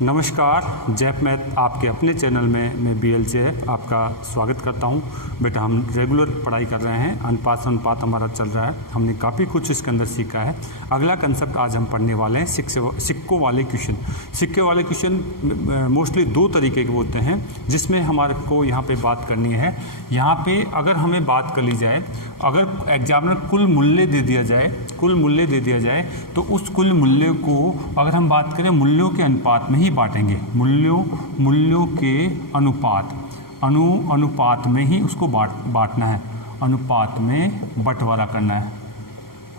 नमस्कार, JAP math आपके अपने चैनल में मैं BL जैप आपका स्वागत करता हूं। बेटा हम रेगुलर पढ़ाई कर रहे हैं, अनुपात हमारा चल रहा है। हमने काफ़ी कुछ इसके अंदर सीखा है। अगला कंसेप्ट आज हम पढ़ने वाले हैं सिक्कों वाले क्वेश्चन। सिक्के वाले क्वेश्चन मोस्टली दो तरीके के होते हैं, जिसमें हमारे को यहाँ पे बात करनी है। यहाँ पे अगर हमें बात कर ली जाए, अगर एग्जामिनर कुल मूल्य दे दिया जाए तो उस कुल मूल्य को अगर हम बात करें मूल्यों के अनुपात में ही बांटेंगे। मूल्यों के अनुपात में ही उसको बांटना है, अनुपात में बंटवारा करना है,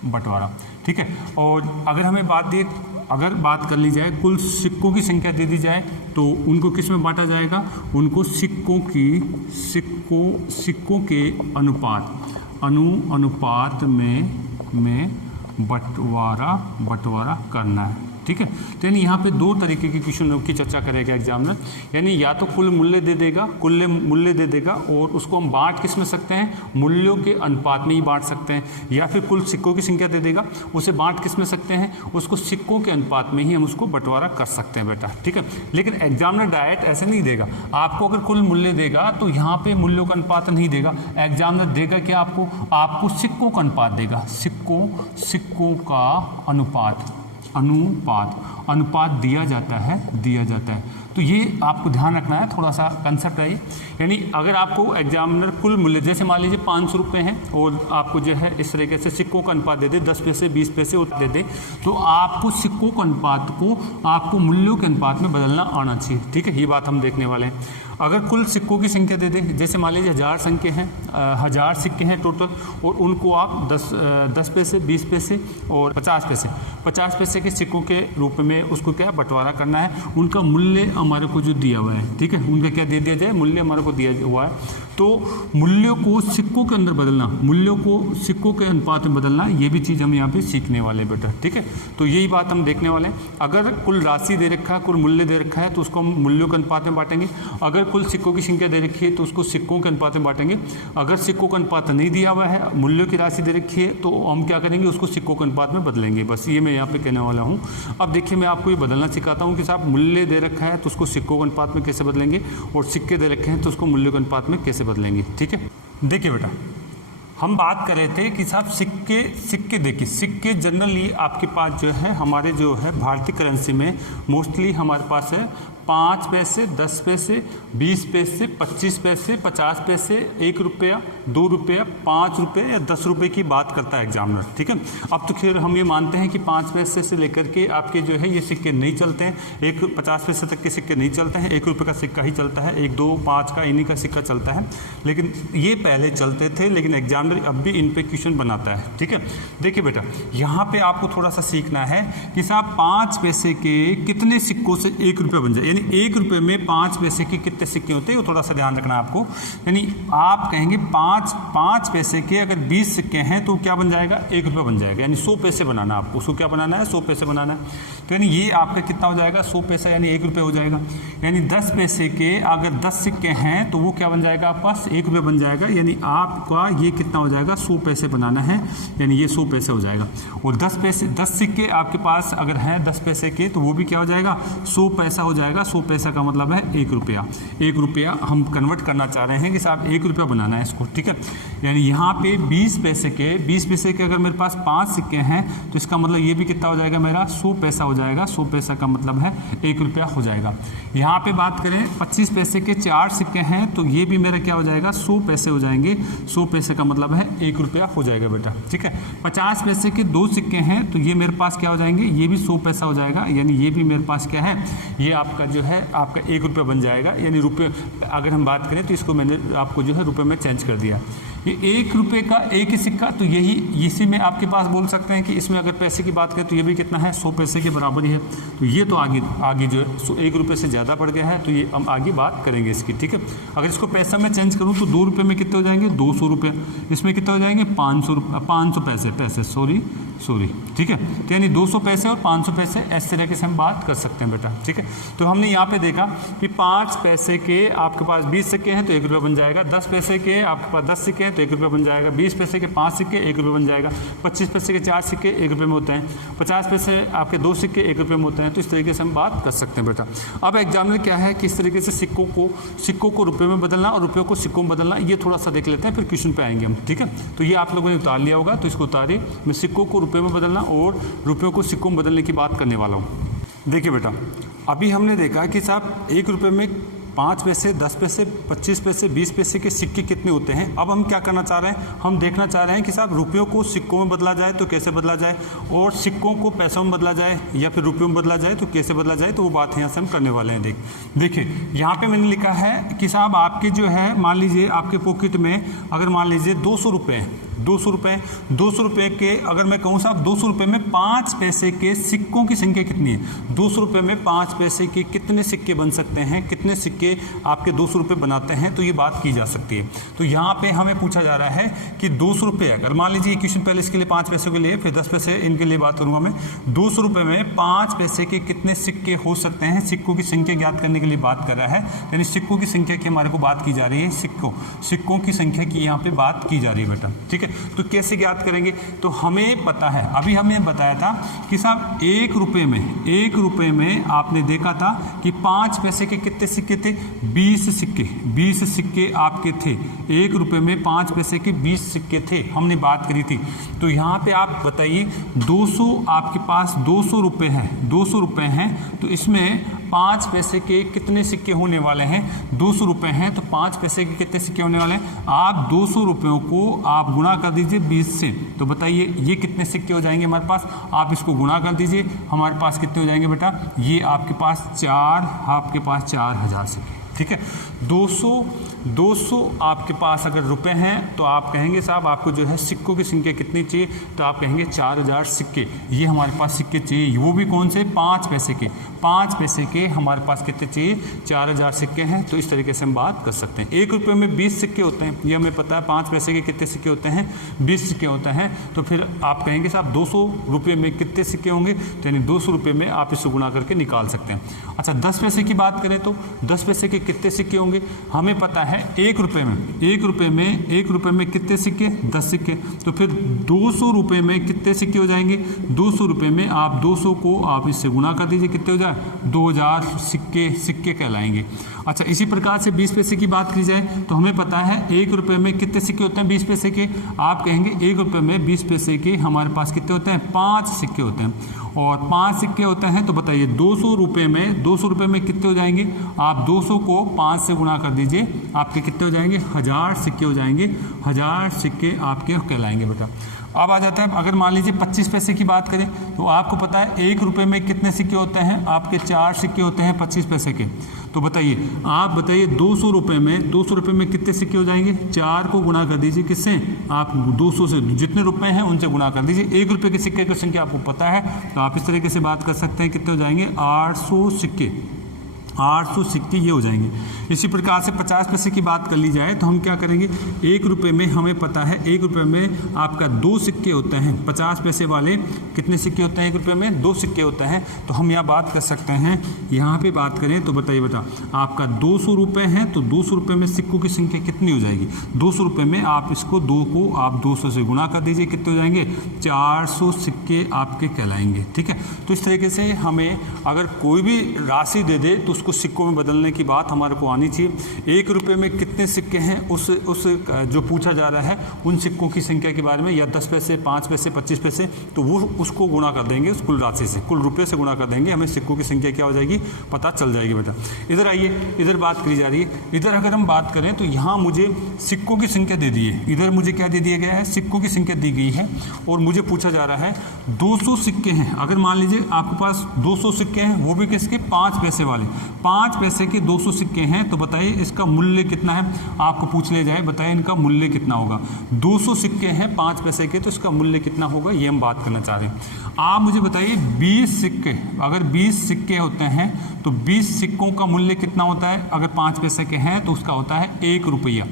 बंटवारा। ठीक है। और अगर हमें अगर बात कर ली जाए, कुल सिक्कों की संख्या दे दी जाए तो उनको किस में बांटा जाएगा? उनको सिक्कों के अनुपात में बंटवारा करना है। ठीक है। तो यानी यहाँ पे दो तरीके के क्वेश्चन की चर्चा करेगा एग्जामिनर। यानी या तो कुल मूल्य दे देगा और उसको हम बांट किस में सकते हैं? मूल्यों के अनुपात में ही बांट सकते हैं। या फिर कुल सिक्कों की संख्या दे देगा, उसे बांट किस में सकते हैं? उसको सिक्कों के अनुपात में ही हम उसको बंटवारा कर सकते हैं बेटा। ठीक है। लेकिन एग्जामिनर डायरेक्ट ऐसे नहीं देगा। आपको अगर कुल मूल्य देगा तो यहाँ पे मूल्यों का अनुपात नहीं देगा। एग्जामिनर देगा क्या आपको सिक्कों का अनुपात देगा। सिक्कों का अनुपात दिया जाता है। तो ये आपको ध्यान रखना है, थोड़ा सा कंसेप्ट है ये। यानी अगर आपको एग्जामिनर कुल मूल्य, जैसे मान लीजिए 500 रुपये हैं और आपको जो है इस तरीके से सिक्कों का अनुपात दे दे, 10 पैसे 20 पैसे दे दे, तो आपको सिक्कों के अनुपात को आपको मूल्यों के अनुपात में बदलना आना चाहिए। ठीक है। ये बात हम देखने वाले हैं। अगर कुल सिक्कों की संख्या दे दे, जैसे मान लीजिए 1000 सिक्के हैं टोटल, और उनको आप 10 पैसे 20 पैसे और 50 पैसे के सिक्कों के रूप में उसको क्या बंटवारा करना है। उनका मूल्य हमारे को जो दिया हुआ है, ठीक है, उनका क्या दे दिया जाए? मूल्य हमारे को दिया हुआ है। तो मूल्यों को सिक्कों के अंदर बदलना, मूल्यों को सिक्कों के अनुपात में बदलना, ये भी चीज़ हम यहाँ पे सीखने वाले बेटा। ठीक है। तो यही बात हम देखने वाले हैं। अगर कुल राशि दे रखा है, कुल मूल्य दे रखा है, तो उसको हम मूल्यों के अनुपात में बांटेंगे। अगर कुल सिक्कों की संख्या दे रखी है तो उसको सिक्कों के अनुपात में बांटेंगे। अगर सिक्कों का अनुपात नहीं दिया हुआ है, मूल्यों की राशि दे रखी है, तो हम क्या करेंगे? उसको सिक्कों के अनुपात में बदलेंगे। बस ये मैं यहाँ पे कहने वाला हूँ। अब देखिए, मैं आपको ये बदलना सिखाता हूँ कि साहब मूल्य दे रखा है तो उसको सिक्कों के अनुपात में कैसे बदलेंगे, और सिक्के दे रखे हैं तो उसको मूल्यों के अनुपात में कैसे बदलेंगे। ठीक है। देखिए बेटा, हम बात कर रहे थे कि साहब सिक्के देखिए, सिक्के जनरली आपके पास जो है, हमारे जो है भारतीय करेंसी में मोस्टली हमारे पास है 5 पैसे 10 पैसे 20 पैसे 25 पैसे 50 पैसे 1 रुपया 2 रुपया 5 रुपये या 10 रुपये की बात करता है एग्जामिनर। ठीक है। अब तो खैर हम ये मानते हैं कि 5 पैसे से लेकर के आपके जो है ये सिक्के नहीं चलते हैं, 50 पैसे तक के सिक्के नहीं चलते हैं, 1 रुपये का सिक्का ही चलता है, 1 2 5 का इन्हीं का सिक्का चलता है। लेकिन ये पहले चलते थे, लेकिन एग्जामिनर अब भी इन पे क्वेश्चन बनाता है। ठीक है। देखिए बेटा, यहाँ पे आपको थोड़ा सा सीखना है कि साहब 5 पैसे के कितने सिक्कों से 1 रुपया बन जाए। यानी 1 रुपये में 5 पैसे के कितने सिक्के होते हैं, वो थोड़ा सा ध्यान रखना है आपको। यानी आप कहेंगे 5 पैसे के अगर 20 सिक्के हैं तो क्या बन जाएगा? 1 रुपया बन जाएगा। यानी 100 पैसे बनाना है आपको। उसको क्या बनाना है? 100 पैसे बनाना है। तो यानी ये आपका कितना हो जाएगा? 100 पैसा, यानी 1 रुपये हो जाएगा। यानी 10 पैसे के अगर 10 सिक्के हैं तो वो क्या बन जाएगा? आपके पास 1 रुपया बन जाएगा। यानी आपका ये कितना हो जाएगा? 100 पैसे बनाना है, यानी ये 100 पैसे हो जाएगा। और 10 सिक्के आपके पास अगर हैं 10 पैसे के, तो वो भी क्या हो जाएगा? 100 पैसा हो जाएगा। 100 पैसा का मतलब है 1 रुपया। 1 रुपया हम कन्वर्ट करना चाह रहे हैं कि साहब 1 रुपया बनाना है इसको। ठीक है। यानी यहाँ पे 20 पैसे के अगर मेरे पास 5 सिक्के हैं तो इसका मतलब ये भी कितना हो जाएगा? मेरा 100 पैसा हो जाएगा। 100 पैसा का मतलब है 1 रुपया हो जाएगा। यहाँ पे बात करें 25 पैसे के 4 सिक्के हैं तो ये भी मेरा क्या हो जाएगा? 100 पैसे हो जाएंगे। 100 पैसे का मतलब है 1 रुपया हो जाएगा बेटा। ठीक है। 50 पैसे के 2 सिक्के हैं तो ये मेरे पास क्या हो जाएंगे? ये भी 100 पैसा हो जाएगा। यानी ये भी मेरे पास क्या है? ये आपका जो है आपका 1 रुपया बन जाएगा। यानी रुपये अगर हम बात करें तो इसको मैंने आपको जो है रुपये में चेंज कर दिया। ये 1 रुपये का एक ही सिक्का, तो यही इसी में आपके पास बोल सकते हैं कि इसमें अगर पैसे की बात करें तो ये भी कितना है? 100 पैसे के बराबर ही है। तो ये तो आगे जो है 1 रुपये से ज़्यादा बढ़ गया है, तो ये हम आगे बात करेंगे इसकी। ठीक है। अगर इसको पैसा में चेंज करूँ तो 2 रुपये में कितने हो जाएंगे? 200 रुपये। इसमें कितने हो जाएंगे? 500 पैसे सॉरी। ठीक है। तो यानी 200 पैसे और 500 पैसे इस तरीके से हम बात कर सकते हैं बेटा। ठीक है। तो हमने यहाँ पे देखा कि 5 पैसे के आपके पास 20 सिक्के हैं तो 1 रुपया बन जाएगा। 10 पैसे के आपके पास 10 सिक्के हैं हैं तो 1 रुपये बन जाएगा। 20 पैसे के 5 सिक्के 1 रुपये बन जाएगा। 25 पैसे के 4 सिक्के 1 रुपये में होते हैं। 50 पैसे आपके 2 सिक्के 1 रुपये में होते हैं। तो इस तरीके से हम बात कर सकते हैं बेटा। अब एग्जामिनर क्या है कि इस तरीके से सिक्कों को रुपये में बदलना और रुपये को सिक्कों में बदलना, ये थोड़ा सा देख लेते हैं, फिर क्वेश्चन पे आएंगे हम, ठीक है। तो ये आप लोगों ने उतार लिया होगा, तो इसको उतारिए। मैं सिक्कों को रुपये में बदलना और रुपयों को सिक्कों में बदलने की बात करने वाला हूँ। देखिए बेटा, अभी हमने देखा कि साहब 1 रुपये में 5 पैसे, 10 पैसे, 25 पैसे, 20 पैसे के सिक्के कितने होते हैं। अब हम क्या करना चाह रहे हैं, हम देखना चाह रहे हैं कि साहब रुपयों को सिक्कों में बदला जाए तो कैसे बदला जाए, और सिक्कों को पैसों में बदला जाए या फिर रुपयों में बदला जाए तो कैसे बदला जाए। तो वो बात यहाँ से हम करने वाले हैं। देखिए यहाँ पे मैंने लिखा है कि साहब आपके जो है, मान लीजिए आपके पॉकेट में अगर मान लीजिए 200 रुपये हैं, 200 रुपये के अगर मैं कहूँ साहब 200 रुपये में 5 पैसे के सिक्कों की संख्या कितनी है। 200 रुपये में 5 पैसे के कितने सिक्के बन सकते हैं, कितने सिक्के आपके 200 रुपये बनाते हैं, तो ये बात की जा सकती है। तो यहाँ पे हमें पूछा जा रहा है कि 200 रुपये, अगर मान लीजिए क्वेश्चन पहले इसके लिए 5 पैसे के लिए, फिर 10 पैसे इनके लिए बात करूँगा मैं। 200 रुपये में 5 पैसे के कितने सिक्के हो सकते हैं, सिक्कों की संख्या ज्ञात करने के लिए बात कर रहा है। यानी सिक्कों की संख्या की हमारे को बात की जा रही है, सिक्कों की संख्या की यहाँ पे बात की जा रही है बेटा, ठीक है। तो कैसे ज्ञात करेंगे, तो हमें पता है, अभी हमें बताया था कि साहब 1 रुपये में आपने देखा था कि 5 पैसे के कितने सिक्के थे, 20 सिक्के आपके थे। 1 रुपये में 5 पैसे के 20 सिक्के थे, हमने बात करी थी। तो यहाँ पे आप बताइए 200, आपके पास 200 रुपये हैं, तो इसमें 5 पैसे के कितने सिक्के होने वाले हैं, 200 रुपये हैं तो 5 पैसे के कितने सिक्के होने वाले हैं। आप 200 रुपयों को आप गुणा कर दीजिए 20 से, तो बताइए ये कितने सिक्के हो जाएंगे हमारे पास। आप इसको गुणा कर दीजिए, हमारे पास कितने हो जाएंगे बेटा, ये आपके पास 4000 सिक्के, ठीक है। 200 आपके पास अगर रुपए हैं तो आप कहेंगे साहब आपको जो है सिक्कों की संख्या कितनी चाहिए, तो आप कहेंगे 4000 सिक्के, ये हमारे पास सिक्के चाहिए। वो भी कौन से, 5 पैसे के हमारे पास कितने चाहिए, 4000 सिक्के हैं। तो इस तरीके से हम बात कर सकते हैं। 1 रुपये में 20 सिक्के होते हैं, ये हमें पता है। 5 पैसे के कितने सिक्के होते हैं, 20 सिक्के होते हैं। तो फिर आप कहेंगे साहब 200 रुपये में कितने सिक्के होंगे, तो यानी 200 रुपये में आप इसको गुणा करके निकाल सकते हैं। अच्छा 10 पैसे की बात करें तो 10 पैसे के कितने सिक्के होंगे, हमें पता है 1 रुपये में कितने सिक्के, 10 सिक्के। तो फिर 200 रुपये में कितने सिक्के हो जाएंगे, 200 रुपये में आप 200 को आप इससे गुणा कर दीजिए, कितने हो जाए, 2000 सिक्के कहलाएंगे। अच्छा इसी प्रकार से 20 पैसे की बात की जाए तो हमें पता है 1 रुपये में कितने सिक्के होते हैं 20 पैसे के, आप कहेंगे 1 रुपये में 20 पैसे के हमारे पास कितने होते हैं, 5 सिक्के होते हैं। और 5 सिक्के होते हैं तो बताइए 200 रुपये में कितने हो जाएंगे, आप 200 को 5 से गुणा कर दीजिए, आपके कितने हो जाएंगे, 1000 सिक्के हो जाएंगे। 1000 सिक्के आपके कहलाएंगे बेटा। अब आ जाता है अगर मान लीजिए 25 पैसे की बात करें तो आपको पता है 1 रुपये में कितने सिक्के होते हैं, आपके 4 सिक्के होते हैं 25 पैसे के। तो बताइए, आप बताइए 200 रुपये में कितने सिक्के हो जाएंगे, 4 को गुणा कर दीजिए किससे, आप 200 से जितने रुपए हैं उनसे गुणा कर दीजिए। 1 रुपये के सिक्के की संख्या आपको पता है, तो आप इस तरीके से बात कर सकते हैं, कितने हो जाएंगे, 800 सिक्के ये हो जाएंगे। इसी प्रकार से 50 पैसे की बात कर ली जाए तो हम क्या करेंगे, 1 रुपये में हमें पता है 1 रुपये में आपका 2 सिक्के होते हैं। 50 पैसे वाले कितने सिक्के होते हैं, 1 रुपये में 2 सिक्के होते हैं। तो हम यहाँ बात कर सकते हैं, यहाँ पे बात करें तो बताइए बेटा, आपका 200 रुपये है तो 200 रुपये में सिक्कों की संख्या कितनी हो जाएगी, 200 रुपये में आप इसको 2 को आप 200 से गुणा कर दीजिए, कितने हो जाएंगे, 400 सिक्के आपके कहलाएंगे, ठीक है। तो इस तरीके से हमें अगर कोई भी राशि दे दे तो उसको सिक्कों में बदलने की बात हमारे को आनी चाहिए। 1 रुपये में कितने सिक्के हैं उस जो पूछा जा रहा है उन सिक्कों की संख्या के बारे में, या 10 पैसे, 5 पैसे, 25 पैसे, तो वो उसको गुणा कर देंगे उस कुल राशि से, कुल रुपये से गुणा कर देंगे, हमें सिक्कों की संख्या क्या हो जाएगी पता चल जाएगी बेटा। इधर आइए, इधर बात करी जा रही है। इधर अगर हम बात करें तो यहाँ मुझे सिक्कों की संख्या दे दी है, इधर मुझे क्या दे दिया गया है, सिक्कों की संख्या दी गई है, और मुझे पूछा जा रहा है 200 सिक्के हैं। अगर मान लीजिए आपके पास 200 सिक्के हैं, वो भी किसके, 5 पैसे वाले, 5 पैसे के 200 सिक्के हैं, तो बताइए इसका मूल्य कितना है, आपको पूछ लिया जाए, बताइए इनका मूल्य कितना होगा। 200 सिक्के हैं 5 पैसे के, तो इसका मूल्य कितना होगा, ये हम बात करना चाह रहे हैं। आप मुझे बताइए 20 सिक्के, अगर 20 सिक्के होते हैं तो 20 सिक्कों का मूल्य कितना होता है, अगर 5 पैसे के हैं तो उसका होता है 1 रुपया।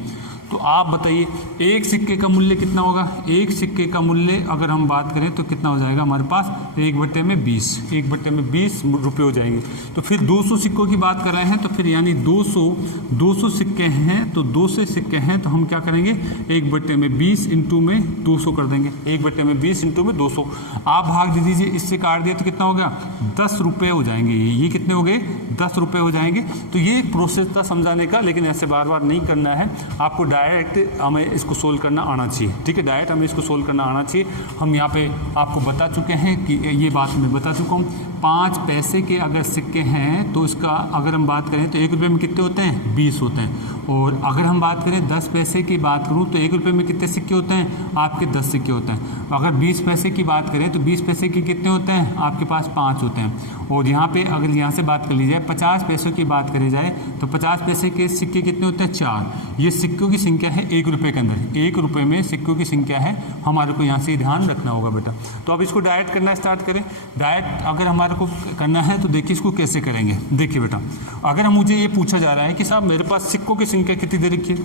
तो आप बताइए एक सिक्के का मूल्य कितना होगा। एक सिक्के का मूल्य अगर हम बात करें तो कितना हो जाएगा हमारे पास 1/20, 1/20 रुपये हो जाएंगे। तो फिर 200 सिक्कों की बात कर रहे हैं तो फिर यानी 200 सिक्के हैं तो 200 सिक्के हैं तो हम क्या करेंगे 1/20 इंटू में 200 कर देंगे। 1/20 इंटू में 200 आप भाग दे दीजिए, इससे काट दिया तो कितना हो गया 10 रुपये हो जाएंगे। ये कितने हो गए 10 रुपये हो जाएंगे। तो ये एक प्रोसेस था समझाने का, लेकिन ऐसे बार बार नहीं करना है, आपको डायरेक्ट हमें इसको सोल्व करना आना चाहिए। ठीक है, डायरेक्ट हमें इसको सोल्व करना आना चाहिए। हम यहाँ पे आपको बता चुके हैं कि ये बात मैं बता चुका हूँ। 5 पैसे के अगर सिक्के हैं तो इसका अगर हम बात करें तो 1 रुपये में कितने होते हैं 20 होते हैं। और अगर हम बात करें 10 पैसे की बात करूं तो 1 रुपये में कितने सिक्के होते हैं आपके 10 सिक्के होते हैं। अगर 20 पैसे की बात करें तो 20 पैसे के कितने होते हैं आपके पास 5 होते हैं। और यहाँ पे अगर यहाँ से बात कर ली जाए 50 पैसों की बात करी जाए तो 50 पैसे के सिक्के कितने होते हैं 4। ये सिक्कों की संख्या है 1 रुपये के अंदर। 1 रुपये में सिक्कों की संख्या है, हमारे को यहाँ से ध्यान रखना होगा बेटा। तो अब इसको डायरेक्ट करना स्टार्ट करें। डायरेक्ट अगर हमारे को करना है तो देखिए इसको कैसे करेंगे। देखिए बेटा, अगर मुझे ये पूछा जा रहा है कि साहब मेरे पास सिक्कों की संख्या कितनी दे रखी है,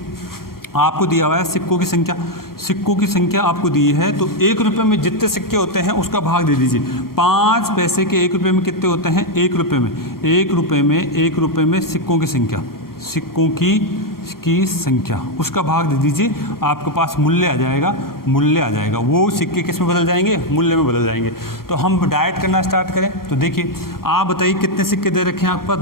आपको दिया हुआ है सिक्कों की संख्या। सिक्कों की संख्या आपको दी है तो 1 रुपये में जितने सिक्के होते हैं उसका भाग दे दीजिए। 5 पैसे के 1 रुपये में कितने होते हैं 1 रुपये में 1 रुपये में सिक्कों की संख्या, सिक्कों की संख्या उसका भाग दे दीजिए। आपके पास मूल्य आ जाएगा। वो सिक्के किस में बदल जाएंगे मूल्य में बदल जाएंगे। तो हम डायरेक्ट करना स्टार्ट करें तो देखिए आप बताइए कितने सिक्के दे रखे हैं आपके पास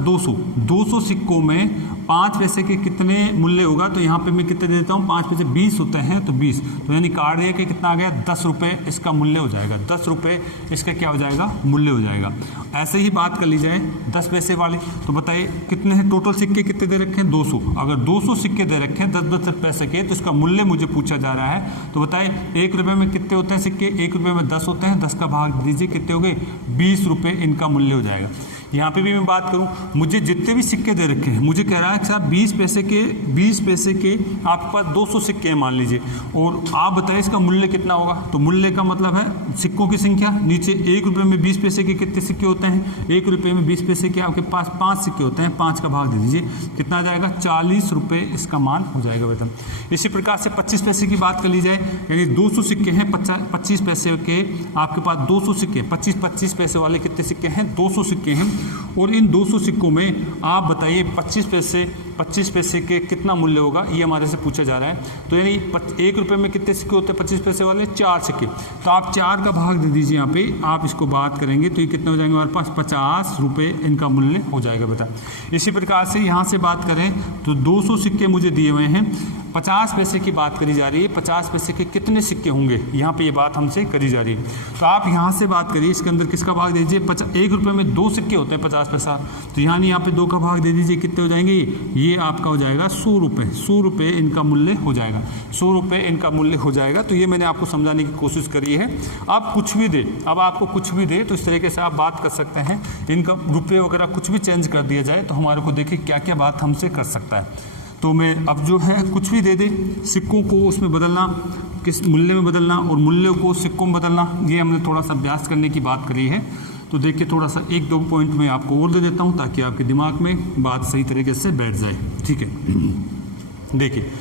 200 सिक्कों में 5 पैसे के कितने मूल्य होगा। तो यहाँ पे मैं कितने दे देता हूँ 5 पैसे 20 होते हैं तो 20 तो यानी काट दिया कि कितना आ गया 10 रुपये इसका मूल्य हो जाएगा। 10 रुपये इसका क्या हो जाएगा मूल्य हो जाएगा। ऐसे ही बात कर ली जाए 10 पैसे वाले तो बताइए कितने हैं टोटल सिक्के कितने दे रखे हैं 200। अगर 200 सिक्के दे रखे हैं 10 पैसे के तो इसका मूल्य मुझे पूछा जा रहा है। तो बताइए 1 रुपये में कितने होते हैं सिक्के 1 रुपये में 10 होते हैं। 10 का भाग दीजिए कितने हो गए 20 रुपये इनका मूल्य हो जाएगा। यहाँ पे भी मैं बात करूँ मुझे जितने भी सिक्के दे रखे हैं मुझे कह रहा है कि साहब 20 पैसे के आपके पास 200 सिक्के हैं मान लीजिए और आप बताइए इसका मूल्य कितना होगा। तो मूल्य का मतलब है सिक्कों की संख्या नीचे 1 रुपये में 20 पैसे के कितने सिक्के होते हैं 1 रुपये में 20 पैसे के आपके पास 5 सिक्के होते हैं। 5 का भाग दे दीजिए कितना आ जाएगा 40 रुपये इसका मान हो जाएगा बेटा। इसी प्रकार से 25 पैसे की बात कर ली जाए यानी 200 सिक्के हैं 25 पैसे के आपके पास 200 सिक्के 25 पैसे वाले कितने सिक्के हैं 200 सिक्के हैं। और इन 200 सिक्कों में आप बताइए 25 पैसे के कितना मूल्य होगा ये हमारे से पूछा जा रहा है। तो यानी 1 रुपये में कितने सिक्के होते हैं 25 पैसे वाले 4 सिक्के। तो आप 4 का भाग दे दीजिए यहाँ पे आप इसको बात करेंगे तो ये कितने हो जाएंगे हमारे पास 50 रुपये इनका मूल्य हो जाएगा बेटा। इसी प्रकार से यहाँ से बात करें तो 200 सिक्के मुझे दिए हुए हैं 50 पैसे की बात करी जा रही है 50 पैसे के कितने सिक्के होंगे यहाँ पे ये बात हमसे करी जा रही है। तो आप यहाँ से बात करिए इसके अंदर किसका भाग दे दीजिए 1 रुपये में 2 सिक्के होते हैं 50 पैसा तो यहाँ पे 2 का भाग दे दीजिए कितने हो जाएंगे ये आपका हो जाएगा 100 रुपये इनका मूल्य हो जाएगा 100 रुपये इनका मूल्य हो जाएगा। तो ये मैंने आपको समझाने की कोशिश करी है। आप कुछ भी दे अब आपको कुछ भी दे तो इस तरीके से आप बात कर सकते हैं। इनका रुपये वगैरह कुछ भी चेंज कर दिया जाए तो हमारे को देखिए क्या क्या बात हमसे कर सकता है। तो मैं अब जो है कुछ भी दे दे सिक्कों को उसमें बदलना किस मूल्य में बदलना और मूल्य को सिक्कों में बदलना ये हमने थोड़ा सा अभ्यास करने की बात करी है। तो देखिए थोड़ा सा 1-2 पॉइंट में आपको और दे देता हूँ ताकि आपके दिमाग में बात सही तरीके से बैठ जाए। ठीक है देखिए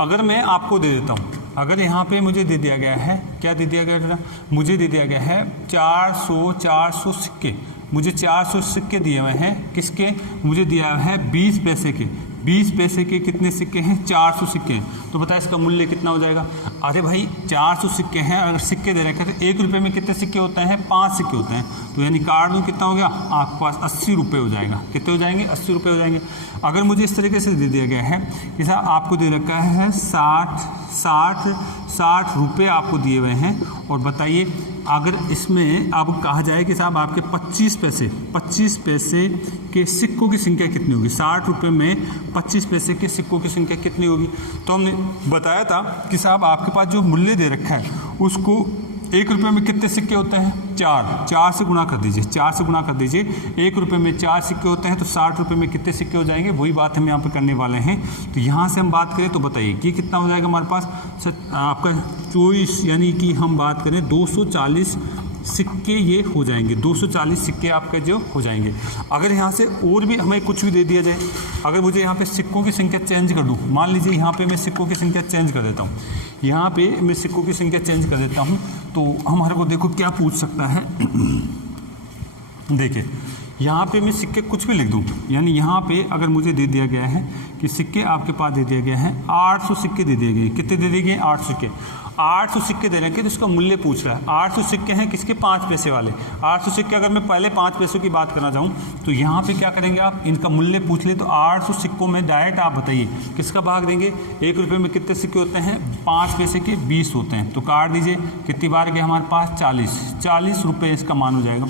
अगर मैं आपको दे देता हूँ अगर यहाँ पे मुझे दे दिया गया है क्या दे दिया गया मुझे दे दिया गया है 400 सिक्के मुझे 400 सिक्के दिए हुए हैं किसके मुझे दिया हुआ है 20 पैसे के 20 पैसे के कितने सिक्के हैं 400 सिक्के हैं। तो बताए इसका मूल्य कितना हो जाएगा। अरे भाई 400 सिक्के हैं अगर सिक्के दे रखे तो 1 रुपये में कितने सिक्के होते हैं 5 सिक्के होते हैं। तो यानी काट दूँ कितना हो गया आपके पास 80 रुपये हो जाएगा। कितने हो जाएंगे 80 रुपये हो जाएंगे। अगर मुझे इस तरीके से दे दिया गया है कि साहब आपको दे रखा है 60 रुपये आपको दिए हुए हैं और बताइए अगर इसमें अब कहा जाए कि साहब आपके 25 पैसे के सिक्कों की संख्या कितनी होगी 60 रुपये में 25 पैसे के सिक्कों की संख्या कितनी होगी। तो हमने बताया था कि साहब आपके पास जो मूल्य दे रखा है उसको 1 रुपये में कितने सिक्के होते हैं 4 से गुणा कर दीजिए 1 रुपये में 4 सिक्के होते हैं तो 60 रुपये में कितने सिक्के हो जाएंगे वही बात हम यहाँ पर करने वाले हैं। तो यहाँ से हम बात करें तो बताइए कि कितना हो जाएगा हमारे पास आपका 24 यानी कि हम बात करें 240 सिक्के ये हो जाएंगे, 240 सिक्के आपके जो हो जाएंगे। अगर यहाँ से और भी हमें कुछ भी दे दिया जाए, अगर मुझे यहाँ पे सिक्कों की संख्या चेंज कर दूँ, मान लीजिए यहाँ पे मैं सिक्कों की संख्या चेंज कर देता हूँ, यहाँ पे मैं सिक्कों की संख्या चेंज कर देता हूँ, तो हमारे को देखो क्या पूछ सकता है। देखिए यहाँ पे मैं सिक्के कुछ भी लिख दूँ, यानी यहाँ पे अगर मुझे दे दिया गया है कि सिक्के आपके पास दे दिया गया है 800 सिक्के दे दिए गए, कितने दे दिए गए 800 सिक्के, 800 सिक्के दे रहे हैं, तो इसका मूल्य पूछ रहा है। 800 सिक्के हैं किसके, 5 पैसे वाले। 800 सिक्के अगर मैं पहले 5 पैसों की बात करना चाहूँ तो यहाँ पे क्या करेंगे आप, इनका मूल्य पूछ ले, तो 800 सिक्कों में डायरेक्ट आप बताइए किसका भाग देंगे। 1 रुपये में कितने सिक्के होते हैं, 5 पैसे के 20 होते हैं, तो काट दीजिए, कितनी बार गए हमारे पास 40 रुपये इसका मान हो जाएगा।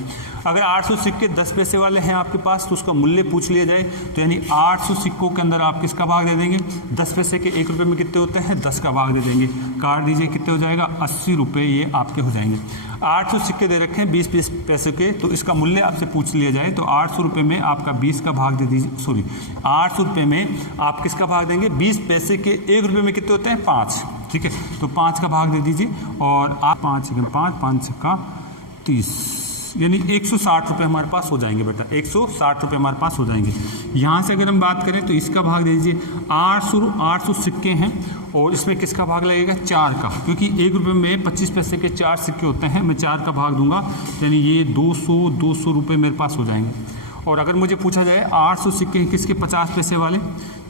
अगर 800 सिक्के 10 पैसे वाले हैं आपके पास तो उसका मूल्य पूछ लिया जाए, तो यानी 800 सिक्कों के अंदर आप किसका भाग दे देंगे, 10 पैसे के 1 रुपये में कितने होते हैं, 10 का भाग दे देंगे, काट दीजिए, कितने हो जाएगा 80 रुपये ये आपके हो जाएंगे। 800 सिक्के दे रखे हैं 20 पैसे के, तो इसका मूल्य आपसे पूछ लिया जाए तो 800 रुपये में आपका 20 का भाग दे दीजिए, सॉरी 800 रुपये में आप किसका भाग देंगे, 20 पैसे के 1 रुपये में कितने होते हैं 5, ठीक है, तो 5 का भाग दे दीजिए, और आप 5 का 30, यानी 160 रुपये हमारे पास हो जाएंगे बेटा, 160 रुपये हमारे पास हो जाएंगे। यहाँ से अगर हम बात करें तो इसका भाग दे दीजिए, 800 सिक्के हैं और इसमें किसका भाग लगेगा, 4 का, क्योंकि 1 रुपये में 25 पैसे के 4 सिक्के होते हैं, मैं 4 का भाग दूंगा, यानी ये 200 रुपये मेरे पास हो जाएंगे। और अगर मुझे पूछा जाए 800 सिक्के हैं किसके, 50 पैसे वाले,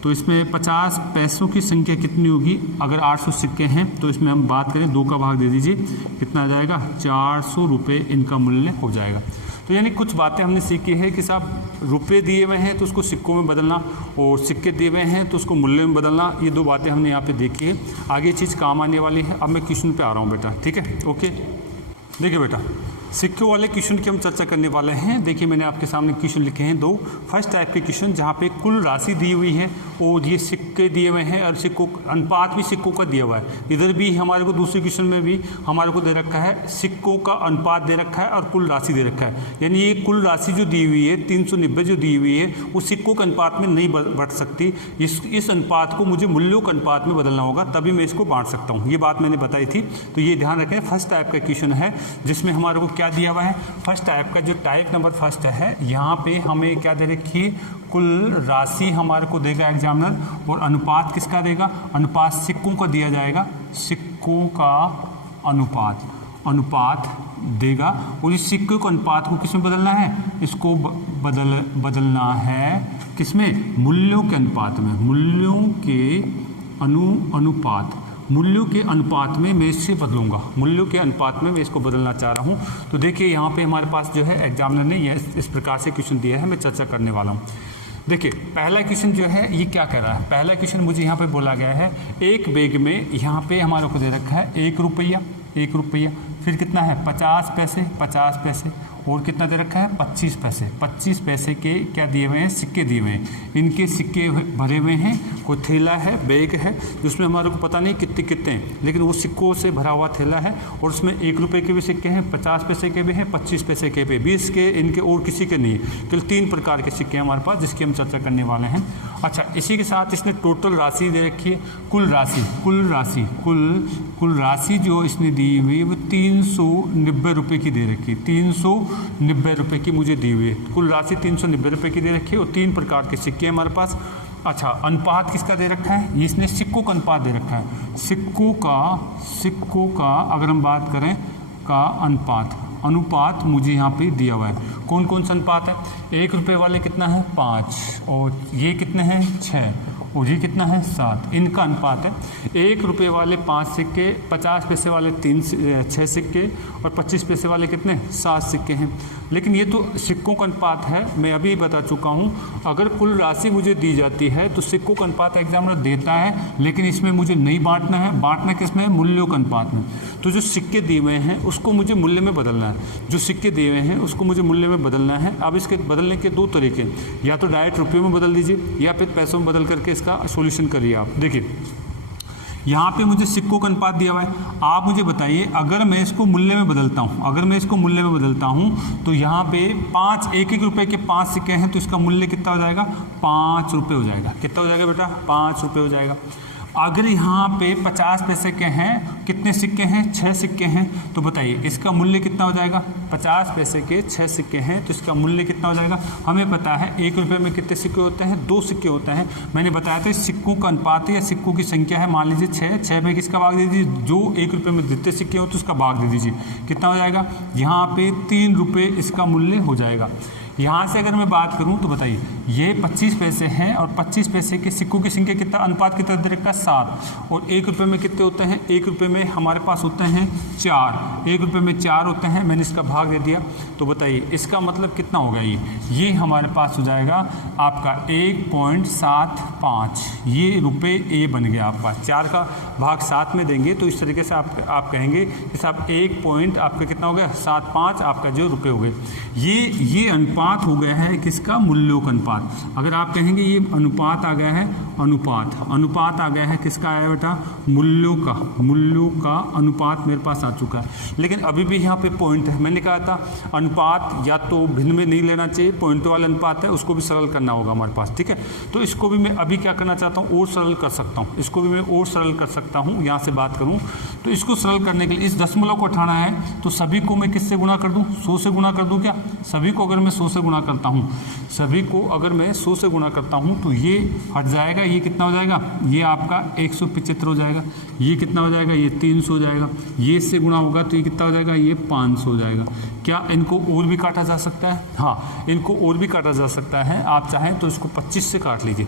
तो इसमें 50 पैसों की संख्या कितनी होगी, अगर 800 सिक्के हैं तो इसमें हम बात करें 2 का भाग दे दीजिए, कितना आ जाएगा 400 रुपये इनका मूल्य हो जाएगा। तो यानी कुछ बातें हमने सीखी है कि साहब रुपये दिए हुए हैं तो उसको सिक्कों में बदलना, और सिक्के दिए हुए हैं तो उसको मूल्य में बदलना, ये 2 बातें हमने यहाँ पे देखी है। आगे चीज़ काम आने वाली है। अब मैं क्वेश्चन पे आ रहा हूँ बेटा, ठीक है, ओके। देखिए बेटा, सिक्कों वाले क्वेश्चन की हम चर्चा करने वाले हैं। देखिए मैंने आपके सामने क्वेश्चन लिखे हैं 2। फर्स्ट टाइप के क्वेश्चन जहाँ पे कुल राशि दी हुई है और ये सिक्के दिए हुए हैं और सिक्कों अनुपात भी सिक्कों का दिया हुआ है। इधर भी हमारे को दूसरे क्वेश्चन में भी हमारे को दे रखा है सिक्कों का अनुपात दे रखा है और कुल राशि दे रखा है, यानी ये कुल राशि जो दी हुई है 390 जो दी हुई है वो सिक्कों के अनुपात में नहीं बढ़ सकती। इस अनुपात को मुझे मूल्यों के अनुपात में बदलना होगा, तभी मैं इसको बांट सकता हूँ। ये बात मैंने बताई थी, तो ये ध्यान रखें। फर्स्ट टाइप का क्वेश्चन है जिसमें हमारे को क्या दिया हुआ है, फर्स्ट टाइप का जो टाइप नंबर फर्स्ट है, यहाँ पे हमें क्या दे रखी है, कुल राशि हमारे को देगा एग्जामिनर, और अनुपात किसका देगा, अनुपात सिक्कों का दिया जाएगा, सिक्कों का अनुपात देगा, और इस सिक्कों के अनुपात को किसमें बदलना है, इसको बदलना है किसमें, मूल्यों के अनुपात में, मूल्यों के अनुपात, मूल्यों के अनुपात में मैं इससे बदलूंगा, मूल्यों के अनुपात में मैं इसको बदलना चाह रहा हूँ। तो देखिए यहाँ पे हमारे पास जो है एग्जामिनर ने यह इस प्रकार से क्वेश्चन दिया है, मैं चर्चा करने वाला हूँ। देखिए पहला क्वेश्चन जो है ये क्या कर रहा है, पहला क्वेश्चन मुझे यहाँ पे बोला गया है एक बैग में यहाँ पे हमारे को दे रखा है 1 रुपया, फिर कितना है 50 पैसे, और कितना दे रखा है 25 पैसे के क्या दिए हुए हैं, सिक्के दिए हुए हैं। इनके सिक्के भरे हुए हैं, कोई थैला है, बैग है, जिसमें हमारे को पता नहीं कितने हैं, लेकिन वो सिक्कों से भरा हुआ थैला है, और उसमें 1 रुपये के भी सिक्के हैं, 50 पैसे के भी हैं, 25 पैसे के भी, 20 के, इनके और किसी के नहीं है, केवल 3 प्रकार के सिक्के हैं हमारे पास, जिसकी हम चर्चा करने वाले हैं। अच्छा, इसी के साथ इसने टोटल राशि दे रखी है, कुल राशि जो इसने दी हुई है वो 390 रुपये की दे रखी है, 390 रुपये की मुझे दी हुई है, कुल राशि 390 रुपये की दे रखी है, और 3 प्रकार के सिक्के हैं हमारे पास। अच्छा, अनुपात किसका दे रखा है, इसने सिक्कों का अनुपात दे रखा है, सिक्कों का अगर हम बात करें का अनुपात मुझे यहाँ पे दिया हुआ है। कौन कौन सा अनुपात है, 1 रुपये वाले कितना है 5, और ये कितने हैं 6, और ये कितना है 7, इनका अनुपात है। 1 रुपये वाले 5 सिक्के, 50 पैसे वाले 6 सिक्के, और 25 पैसे वाले कितने 7 सिक्के हैं। लेकिन ये तो सिक्कों का अनुपात है, मैं अभी बता चुका हूँ। अगर कुल राशि मुझे दी जाती है तो सिक्कों का अनुपात एग्जामिनर देता है, लेकिन इसमें मुझे नहीं बांटना है, बांटना किस में है, मूल्यों के अनुपात में। तो जो सिक्के दिए हुए हैं उसको मुझे मूल्य में बदलना है, जो सिक्के दिए हुए हैं उसको मुझे मूल्य में बदलना है। अब इसके बदलने के 2 तरीके, या तो डायरेक्ट रुपये में बदल दीजिए, या फिर पैसों में बदल करके इसका सॉल्यूशन करिए आप। देखिए यहाँ पे मुझे सिक्कों का अनुपात दिया हुआ है, आप मुझे बताइए अगर मैं इसको मूल्य में बदलता हूँ, तो यहाँ पे 1 रुपये के 5 सिक्के हैं, तो इसका मूल्य कितना हो जाएगा, 5 रुपये हो जाएगा। कितना हो जाएगा बेटा, 5 रुपये हो जाएगा। अगर यहाँ पे 50 पैसे के हैं, कितने सिक्के हैं? 6 सिक्के हैं, तो बताइए इसका मूल्य कितना हो जाएगा? 50 पैसे के 6 सिक्के हैं तो इसका मूल्य कितना हो जाएगा? हमें पता है 1 रुपये में कितने सिक्के होते हैं? 2 सिक्के होते हैं। मैंने बताया था सिक्कों का अनुपात या सिक्कों की संख्या है, मान लीजिए 6 में किसका भाग दे दीजिए? जो 1 रुपये में जितने सिक्के हो तो उसका भाग दे दीजिए। कितना हो जाएगा? यहाँ पे 3 रुपये इसका मूल्य हो जाएगा। यहाँ से अगर मैं बात करूँ तो बताइए ये 25 पैसे हैं और 25 पैसे के सिक्कों की संख्या कितना अनुपात कितना दे रखा? 7। और 1 रुपये में कितने होते हैं? 1 रुपये में हमारे पास होते हैं 4। 1 रुपये में 4 होते हैं, मैंने इसका भाग दे दिया। तो बताइए इसका मतलब कितना होगा? ये हमारे पास हो जाएगा आपका 1.75। ये रुपये ये बन गया आपका। 4 का भाग 7 में देंगे तो इस तरीके से आप कहेंगे कि साहब 1 पॉइंट आपका कितना हो गया? 75 आपका जो रुपये हो गए। ये अनुपात हो गया है किसका? मूल्यों का अनुपात। अगर आप कहेंगे ये अनुपात आ गया है, अनुपात आ गया है किसका आया बेटा? मूल्यों का अनुपात मेरे पास आ चुका है। लेकिन अभी भी यहाँ पे पॉइंट है, मैंने कहा था अनुपात या तो भिन्न में नहीं लेना चाहिए, पॉइंट वाला अनुपात है उसको भी सरल करना होगा हमारे पास, ठीक है। तो इसको भी मैं अभी क्या करना चाहता हूँ, और सरल कर सकता हूँ, इसको भी मैं और सरल कर सकता हूँ। यहाँ से बात करूँ तो इसको सरल करने के लिए इस दशमलव को उठाना है तो सभी को मैं किससे गुणा कर दूँ? 100 से गुणा कर दूँ क्या? सभी को अगर मैं 100 से गुणा करता हूँ, सभी को अगर मैं 100 से गुणा करता हूँ तो ये हट जाएगा, ये कितना हो जाएगा? ये आपका 175 हो जाएगा। ये कितना हो जाएगा? ये 300 हो जाएगा। ये इससे गुणा होगा तो ये कितना हो जाएगा? ये 500 हो जाएगा। क्या इनको और भी काटा जा सकता है? हाँ, इनको और भी काटा जा सकता है। आप चाहें तो इसको 25 से काट लीजिए।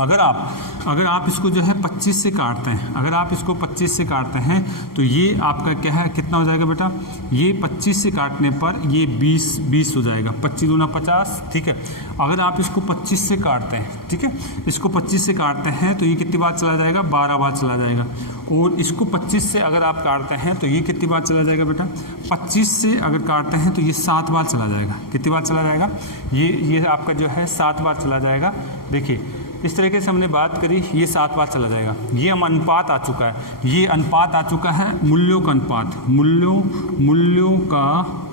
अगर आप इसको जो है 25 से काटते हैं, अगर आप इसको 25 से काटते हैं तो ये आपका क्या है? कितना हो जाएगा बेटा? ये 25 से काटने पर ये 20 हो जाएगा। 25 दूना 50, ठीक है। अगर आप इसको 25 से काटते हैं, ठीक है, इसको 25 से काटते हैं तो ये कितनी बार चला जाएगा? 12 बार चला जाएगा। और इसको 25 से अगर आप काटते हैं तो ये कितनी बार चला जाएगा बेटा? 25 से अगर काटते हैं तो ये 7 बार चला जाएगा। कितनी बार चला जाएगा? ये आपका जो है 7 बार चला जाएगा। देखिए इस तरीके से हमने बात करी, ये 7 बार चला जाएगा। ये हम अनुपात आ चुका है, ये अनुपात आ चुका है मूल्यों का अनुपात, मूल्यों का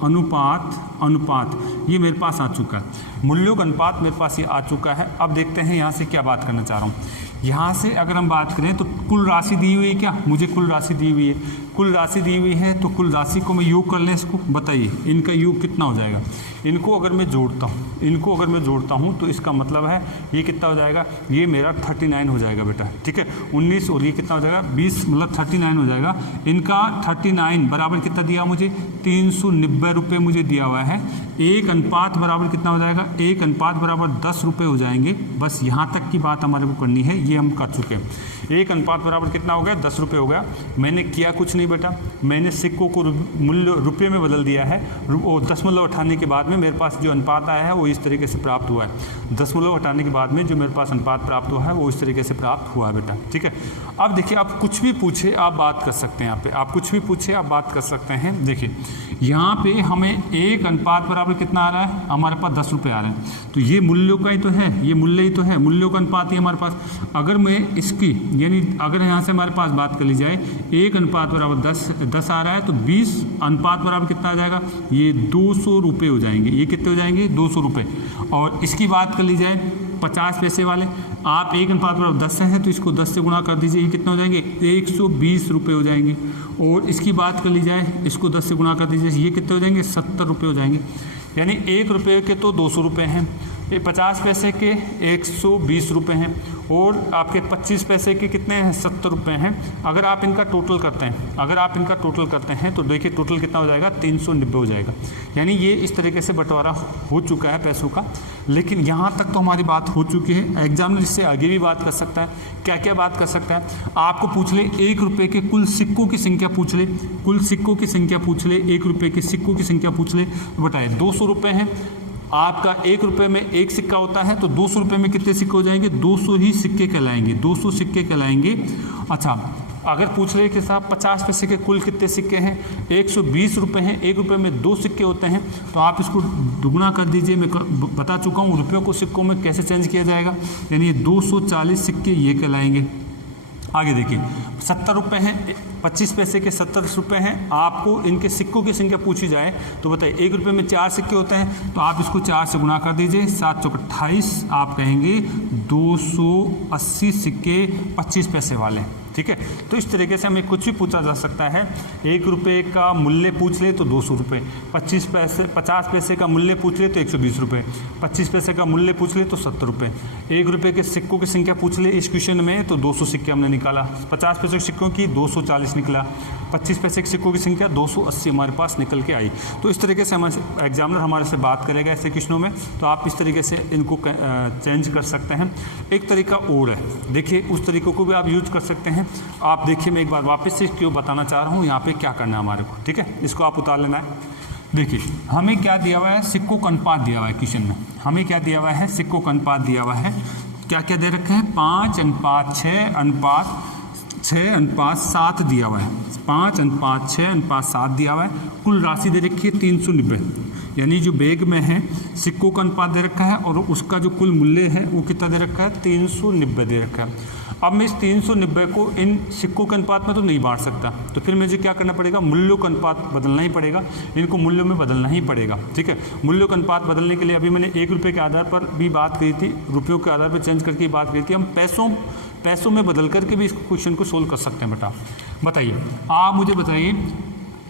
अनुपात ये मेरे पास आ चुका है। मूल्यों का अनुपात मेरे पास ये आ चुका है। अब देखते हैं यहाँ से क्या बात करना चाह रहा हूँ। यहाँ से अगर हम बात करें तो कुल राशि दी हुई है क्या? मुझे कुल राशि दी हुई है। कुल राशि दी हुई है तो कुल राशि को मैं योग कर लें इसको, बताइए इनका योग कितना हो जाएगा? इनको अगर मैं जोड़ता हूँ तो इसका मतलब है ये कितना हो जाएगा? ये मेरा 39 हो जाएगा बेटा, ठीक है। 19 और ये कितना हो जाएगा? 20, मतलब 39 हो जाएगा। इनका 39 बराबर कितना दिया मुझे? 390 रुपये मुझे दिया हुआ है। एक अनुपात बराबर कितना हो जाएगा? एक अनुपात बराबर 10 रुपये हो जाएंगे। बस यहाँ तक की बात हमारे को करनी है, ये हम कर चुके हैं। एक अनुपात बराबर कितना हो गया? 10 रुपये हो गया। मैंने किया कुछ नहीं बेटा, मैंने सिक्कों को मूल्य रुपये में बदल दिया है। और दशमलव हटाने के बाद में मेरे पास जो अनुपात आया है वो इस तरीके से प्राप्त हुआ है। दशमलव हटाने के बाद में जो मेरे पास अनुपात प्राप्त हुआ है वो इस तरीके से प्राप्त हुआ है बेटा, ठीक है। अब देखिए, आप कुछ भी पूछे आप बात कर सकते हैं। यहाँ पे आप कुछ भी पूछे आप बात कर सकते हैं। देखिए यहाँ पे हमें एक अनुपात बराबर कितना आ रहा है? हमारे पास 10 रुपये आ रहे हैं। तो ये मूल्यों का ही तो है, ये मूल्य ही तो है, मूल्यों का अनुपात ही हमारे पास। अगर मैं इसकी यानी अगर यहाँ से हमारे पास बात कर ली जाए, एक अनुपात बराबर 10 आ रहा है तो 20 अनुपात बराबर कितना आ जाएगा? ये 200 रुपये हो जाएंगे। ये कितने हो जाएंगे? 200 रुपये। और इसकी बात कर ली जाए 50 पैसे वाले, आप एक अनुपात बराबर 10 है तो इसको 10 से गुणा कर दीजिए, ये कितना हो जाएंगे? 120 रुपये हो जाएंगे। और इसकी बात कर ली जाए, इसको 10 से गुणा कर दीजिए, ये कितने हो जाएंगे? 70 रुपये हो जाएंगे। यानी 1 रुपये के तो 200 रुपये हैं, 50 पैसे के 120 रुपये हैं, और आपके 25 पैसे के कितने हैं? 70 रुपये हैं। अगर आप इनका टोटल करते हैं तो देखिए टोटल कितना हो जाएगा? 390 हो जाएगा। यानी ये इस तरीके से बंटवारा हो चुका है पैसों का। लेकिन यहाँ तक तो हमारी बात हो चुकी है। एग्जामिनर इससे आगे भी बात कर सकता है। क्या क्या बात कर सकता है? आपको पूछ ले 1 रुपये के कुल सिक्कों की संख्या पूछ ले, 1 रुपये के सिक्कों की संख्या पूछ ले, तो बताए 200 रुपये हैं। आपका 1 रुपये में एक सिक्का होता है तो 200 रुपये में कितने सिक्के हो जाएंगे? 200 ही सिक्के कहलाएंगे, 200 सिक्के कहलाएंगे। अच्छा, अगर पूछ रहे कि साहब 50 पैसे के कुल कितने सिक्के हैं? 120 रुपये हैं। 1 रुपये में 2 सिक्के होते हैं तो आप इसको दुगुना कर दीजिए। मैं बता चुका हूँ रुपयों को सिक्कों में कैसे चेंज किया जाएगा। यानी 240 सिक्के ये कहलाएंगे। आगे देखिए 70 रुपये हैं, 25 पैसे के 70 रुपये हैं। आपको इनके सिक्कों की संख्या पूछी जाए तो बताइए 1 रुपये में 4 सिक्के होते हैं, तो आप इसको 4 से गुणा कर दीजिए, 7 चौक 28, आप कहेंगे 280 सिक्के 25 पैसे वाले। ठीक है, तो इस तरीके से हमें कुछ भी पूछा जा सकता है। 1 रुपये का मूल्य पूछ ले तो 200 रुपये, 50 पैसे का मूल्य पूछ ले तो 120 रुपये, 25 पैसे का मूल्य पूछ ले तो 70 रुपये, 1 रुपये के सिक्कों की संख्या पूछ ले इस क्वेश्चन में तो 200 सिक्के हमने निकाला, 50 पैसे के सिक्कों की 240 निकला, 25 पैसे के सिक्कों की संख्या 280 हमारे पास निकल के आई। तो इस तरीके से हमारे एग्जामिनर हमारे से बात करेगा ऐसे क्वेश्चनों में, तो आप इस तरीके से इनको चेंज कर सकते हैं। एक तरीका और है, देखिए उस तरीक़ों को भी आप यूज कर सकते हैं। आप देखिए मैं एक बार वापस से क्यों बताना चाह रहा हूँ, यहाँ पे क्या करना है हमारे को। ठीक है, इसको आप उतार लेना है। देखिए हमें क्या दिया हुआ है, सिक्कों का अनुपात दिया हुआ है क्वेश्चन में, हमें क्या दिया हुआ है, सिक्कों का अनुपात दिया हुआ है। क्या क्या दे रखा है, 5:6:7 दिया हुआ है, 5:6:7 दिया हुआ है। कुल राशि दे रखी है 390, यानी जो बैग में है सिक्कों का अनुपात दे रखा है और उसका जो कुल मूल्य है वो कितना दे रखा है, 390 दे रखा है। अब मैं इस 390 को इन सिक्कों के अनुपात में तो नहीं बांट सकता, तो फिर मुझे क्या करना पड़ेगा, मूल्यों का अनुपात बदलना ही पड़ेगा, इनको मूल्यों में बदलना ही पड़ेगा। ठीक है, मूल्यों का अनुपात बदलने के लिए अभी मैंने 1 रुपये के आधार पर भी बात करी थी, रुपयों के आधार पर चेंज करके बात करी थी। हम पैसों में बदल करके भी इस क्वेश्चन को सोल्व कर सकते हैं। बेटा बताइए, आप मुझे बताइए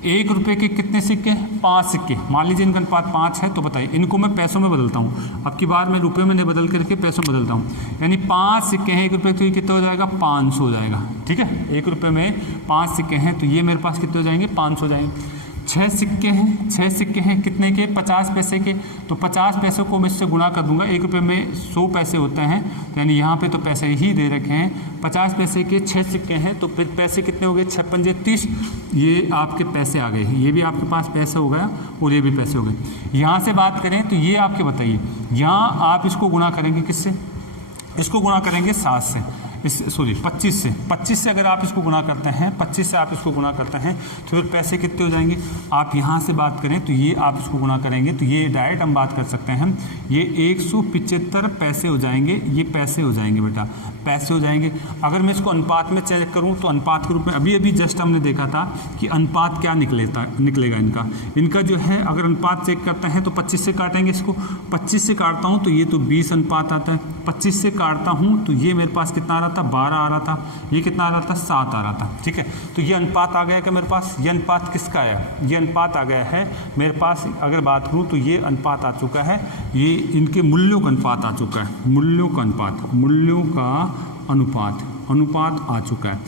1 रुपये के कितने सिक्के, 5 सिक्के, मान लीजिए इनका अनुपात 5 है, तो बताइए इनको मैं पैसों में बदलता हूँ। अब की बार मैं रुपये में नहीं बदल करके पैसों में बदलता हूँ, यानी 5 सिक्के हैं 1 रुपये, तो ये कितना हो जाएगा, 500 हो जाएगा। ठीक है, 1 रुपये में 5 सिक्के हैं तो ये मेरे पास कितने हो जाएंगे, 500 हो जाएंगे। 6 सिक्के हैं कितने के, 50 पैसे के, तो 50 पैसे को मैं इससे गुणा कर दूंगा। 1 रुपये में 100 पैसे होते हैं, यानी यहाँ पे तो पैसे ही दे रखे हैं। 50 पैसे के 6 सिक्के हैं, तो फिर पैसे कितने हो गए, 6 पंजे 30, ये आपके पैसे आ गए, ये भी आपके पास पैसे हो गया और ये भी पैसे हो गए। यहाँ से बात करें तो ये आपके बताइए, यहाँ आप इसको गुणा करेंगे किससे, इसको गुणा करेंगे 7 से, 25 से अगर आप इसको गुणा करते हैं, 25 से आप इसको गुणा करते हैं तो फिर पैसे कितने हो जाएंगे। आप यहाँ से बात करें तो ये आप इसको गुणा करेंगे तो ये डायरेक्ट हम बात कर सकते हैं, ये 175 पैसे हो जाएंगे, ये पैसे हो जाएंगे बेटा, पैसे हो जाएंगे। अगर मैं इसको अनुपात में चेक करूँ तो अनुपात के रूप में अभी जस्ट हमने देखा था कि अनुपात क्या निकलेगा इनका जो है, अगर अनुपात चेक करते हैं तो 25 से काटेंगे इसको, 25 से काटता हूँ तो ये तो 20 अनुपात आता है, 25 से काटता हूँ तो ये मेरे पास कितना आ रहा था, 12 आ रहा था, ये कितना आ रहा था, 7 आ रहा था। ठीक है, तो ये अनुपात आ गया क्या मेरे पास, ये अनुपात किसका आया, ये अनुपात आ गया है मेरे पास। अगर बात करूँ तो ये अनुपात आ चुका है, ये इनके मूल्यों का अनुपात आ चुका है, मूल्यों का अनुपात आ चुका है।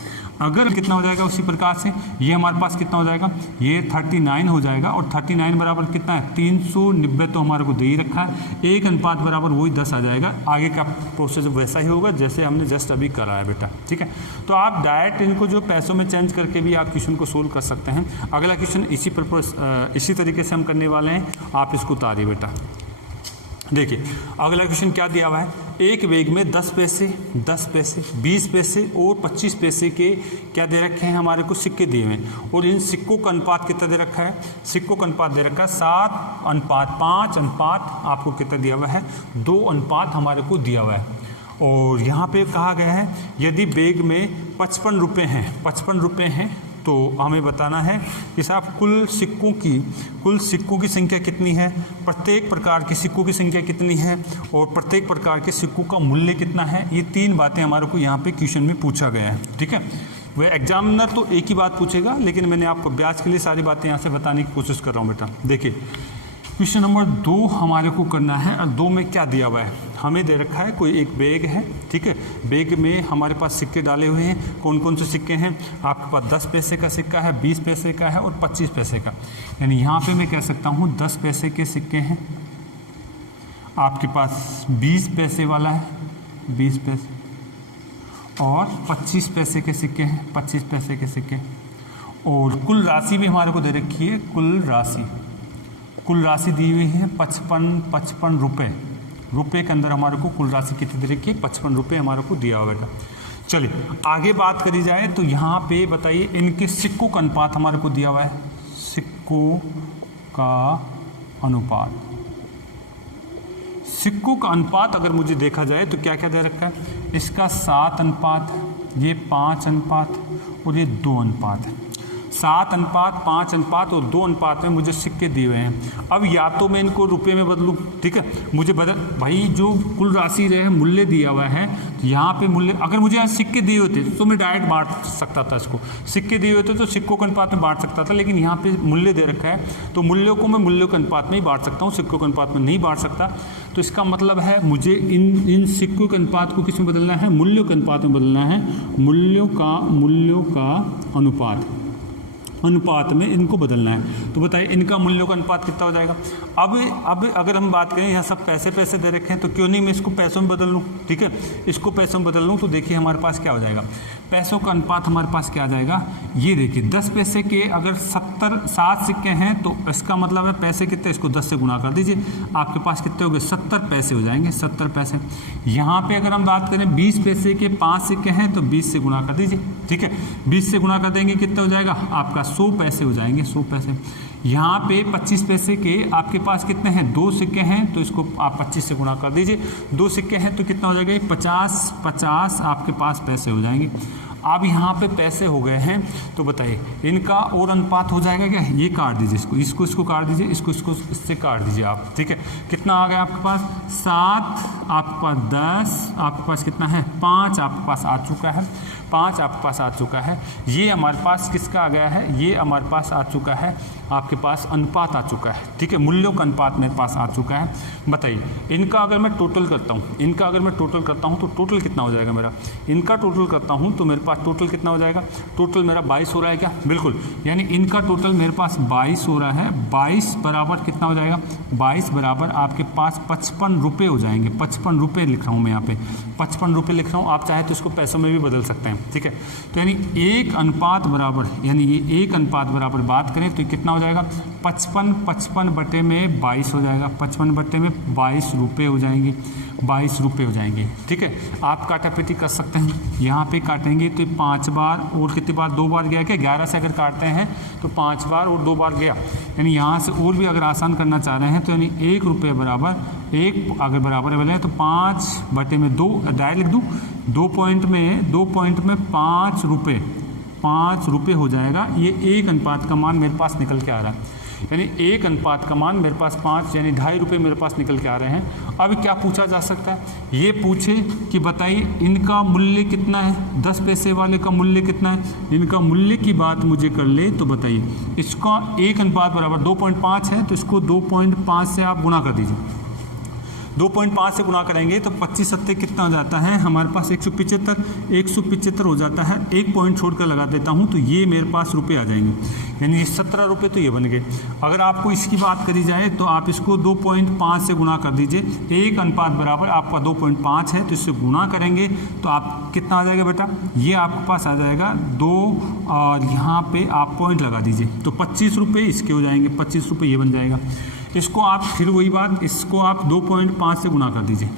अगर कितना हो जाएगा उसी प्रकार से ये हमारे पास कितना हो जाएगा, ये 39 हो जाएगा, और 39 बराबर कितना है, 390 तो हमारे को दे ही रखा है, 1 अनुपात बराबर वही 10 आ जाएगा। आगे का प्रोसेस वैसा ही होगा जैसे हमने जस्ट अभी करा है बेटा। ठीक है, तो आप डायरेक्ट इनको जो पैसों में चेंज करके भी आप क्वेश्चन को सोल्व कर सकते हैं। अगला क्वेश्चन इसी तरीके से हम करने वाले हैं, आप इसको उतारिए बेटा। देखिए अगला क्वेश्चन क्या दिया हुआ है, एक बैग में 10 पैसे, 20 पैसे और 25 पैसे के क्या दे रखे हैं, हमारे को सिक्के दिए हुए हैं, और इन सिक्कों का अनुपात कितना दे रखा है, सिक्कों का अनुपात दे रखा है 7:5 अनुपात आपको कितना दिया हुआ है, 2 अनुपात हमारे को दिया हुआ है। और यहाँ पे कहा गया है यदि बैग में 55 रुपये हैं तो हमें बताना है कि साहब कुल सिक्कों की संख्या कितनी है, प्रत्येक प्रकार के सिक्कों की संख्या कितनी है, और प्रत्येक प्रकार के सिक्कों का मूल्य कितना है। ये 3 बातें हमारे को यहाँ पे क्वेश्चन में पूछा गया है। ठीक है, वह एग्जामिनर तो एक ही बात पूछेगा, लेकिन मैंने आपको अभ्यास के लिए सारी बातें यहाँ से बताने की कोशिश कर रहा हूँ बेटा। देखिए क्वेश्चन नंबर 2 हमारे को करना है, और 2 में क्या दिया हुआ है, हमें दे रखा है कोई एक बैग है। ठीक है, बैग में हमारे पास सिक्के डाले हुए हैं, कौन कौन से सिक्के हैं, आपके पास 10 पैसे का सिक्का है, 20 पैसे का है और 25 पैसे का। यानी यहाँ पे मैं कह सकता हूँ 10 पैसे के सिक्के हैं, आपके पास 20 पैसे वाला है 20 पैसे, और 25 पैसे के सिक्के हैं 25 पैसे के सिक्के, और कुल राशि भी हमारे को दे रखी है, कुल राशि दी हुई है 55 रुपये के अंदर हमारे को कुल राशि कितनी दे रखी है, 55 रुपये हमारे को दिया हुआ है। चलिए आगे बात करी जाए तो यहाँ पे बताइए इनके सिक्कों का अनुपात हमारे को दिया हुआ है, सिक्कों का अनुपात अगर मुझे देखा जाए तो क्या क्या दे रखा है, इसका 7 अनुपात ये 5 अनुपात और ये 2 अनुपात है। 7 अनुपात 5 अनुपात और 2 अनुपात में मुझे सिक्के दिए हुए हैं। अब या तो मैं इनको रुपए में बदलूं, ठीक है, मुझे भाई जो कुल राशि जो है मूल्य दिया हुआ है, तो यहाँ पे मूल्य, अगर मुझे यहाँ सिक्के दिए होते तो मैं डायरेक्ट बांट सकता था इसको, सिक्के दिए होते तो सिक्कों के अनुपात में बांट सकता था, लेकिन यहाँ पे मूल्य दे रखा है तो मूल्यों को मैं मूल्यों के अनुपात में ही बांट सकता हूँ, सिक्कों के अनुपात में नहीं बांट सकता। तो इसका मतलब है मुझे इन सिक्कों के अनुपात को किस में बदलना है, मूल्यों के अनुपात में बदलना है, मूल्यों का अनुपात में इनको बदलना है। तो बताइए इनका मूल्यों का अनुपात कितना हो जाएगा। अब अगर हम बात करें, यहाँ सब पैसे दे रखे हैं, तो क्यों नहीं मैं इसको पैसों में बदल लूँ, ठीक है, इसको पैसों में बदल लूँ, तो देखिए हमारे पास क्या हो जाएगा, पैसों का अनुपात हमारे पास क्या आ जाएगा, ये देखिए 10 पैसे के अगर 7 सिक्के हैं तो इसका मतलब है पैसे कितने, इसको 10 से गुणा कर दीजिए, आपके पास कितने हो गए, 70 पैसे हो जाएंगे, 70 पैसे। यहाँ पे अगर हम बात करें 20 पैसे के 5 सिक्के हैं तो 20 से गुणा कर दीजिए, ठीक है, 20 से गुणा कर देंगे कितना हो जाएगा, आपका 100 पैसे हो जाएंगे, 100 पैसे। यहाँ पे 25 पैसे के आपके पास कितने हैं, 2 सिक्के हैं, तो इसको आप 25 से गुणा कर दीजिए, 2 सिक्के हैं तो कितना हो जाएगा, 50 आपके पास पैसे हो जाएंगे। अब यहाँ पे पैसे हो गए हैं, तो बताइए इनका और अनुपात हो जाएगा क्या, ये काट दीजिए, इसको काट दीजिए, इसको इससे काट दीजिए आप, ठीक है, कितना आ गया आपके पास, 7 आपके पास 10 आपके पास कितना है, 5 आपके पास आ चुका है, 5 आपके पास आ चुका है। ये हमारे पास किसका आ गया है, ये हमारे पास आ चुका है, आपके पास अनुपात आ चुका है, ठीक है, मूल्यों का अनुपात मेरे पास आ चुका है। बताइए इनका अगर मैं टोटल करता हूँ, तो टोटल कितना हो जाएगा मेरा, इनका टोटल करता हूँ तो मेरे पास टोटल कितना हो जाएगा, टोटल मेरा 22 हो रहा है क्या, बिल्कुल, यानी इनका टोटल मेरे पास 22 हो रहा है। 22 बराबर कितना हो जाएगा, 22 बराबर आपके पास 55 रुपये हो जाएंगे, 55 रुपये लिख रहा हूँ मैं यहाँ पे, 55 रुपये लिख रहा हूँ, आप चाहे तो इसको पैसों में भी बदल सकते हैं, ठीक है। तो यानी 1 अनुपात बराबर, यानी ये 1 अनुपात बराबर बात करें तो कितना हो जाएगा, 55 बटे में 22 हो जाएगा, 55 बटे में 22 रुपये हो जाएंगे, 22 रुपये हो जाएंगे, ठीक है। आप काटापीटी कर सकते हैं, यहाँ पे काटेंगे तो 5 बार और कितनी बार, 2 बार गया क्या, 11 से अगर काटते हैं तो 5 बार और 2 बार गया, यानी यहाँ से और भी अगर आसान करना चाह रहे हैं तो यानी 1 रुपये बराबर 1 अगर बराबर बोले तो 5 बटे में 2 डायरेक्ट लिख दूँ, 2 पॉइंट में 5 रुपये हो जाएगा। ये 1 अनुपात का मान मेरे पास निकल के आ रहा है, यानी 1 अनुपात का मान मेरे पास 5 यानी 2.5 रुपये मेरे पास निकल के आ रहे हैं। अब क्या पूछा जा सकता है, ये पूछे कि बताइए इनका मूल्य कितना है, 10 पैसे वाले का मूल्य कितना है, इनका मूल्य की बात मुझे कर ले तो बताइए इसका 1 अनुपात बराबर 2.5 है, तो इसको 2.5 से आप गुणा कर दीजिए, 2.5 से गुणा करेंगे तो 25 सत्ते कितना हो जाता है हमारे पास, 175 हो जाता है। 1 पॉइंट छोड़कर लगा देता हूँ तो ये मेरे पास रुपये आ जाएंगे, यानी ये 17 रुपये तो ये बन गए। अगर आपको इसकी बात करी जाए तो आप इसको 2.5 से गुणा कर दीजिए, 1 अनुपात बराबर आपका 2.5 है, तो इससे गुणा करेंगे तो आप कितना आ जाएगा बेटा, ये आपके पास आ जाएगा 2 और यहाँ पे आप पॉइंट लगा दीजिए तो 25 रुपये इसके हो जाएंगे, 25 रुपये ये बन जाएगा। इसको आप फिर वही बात, इसको आप 2.5 से गुणा कर दीजिए,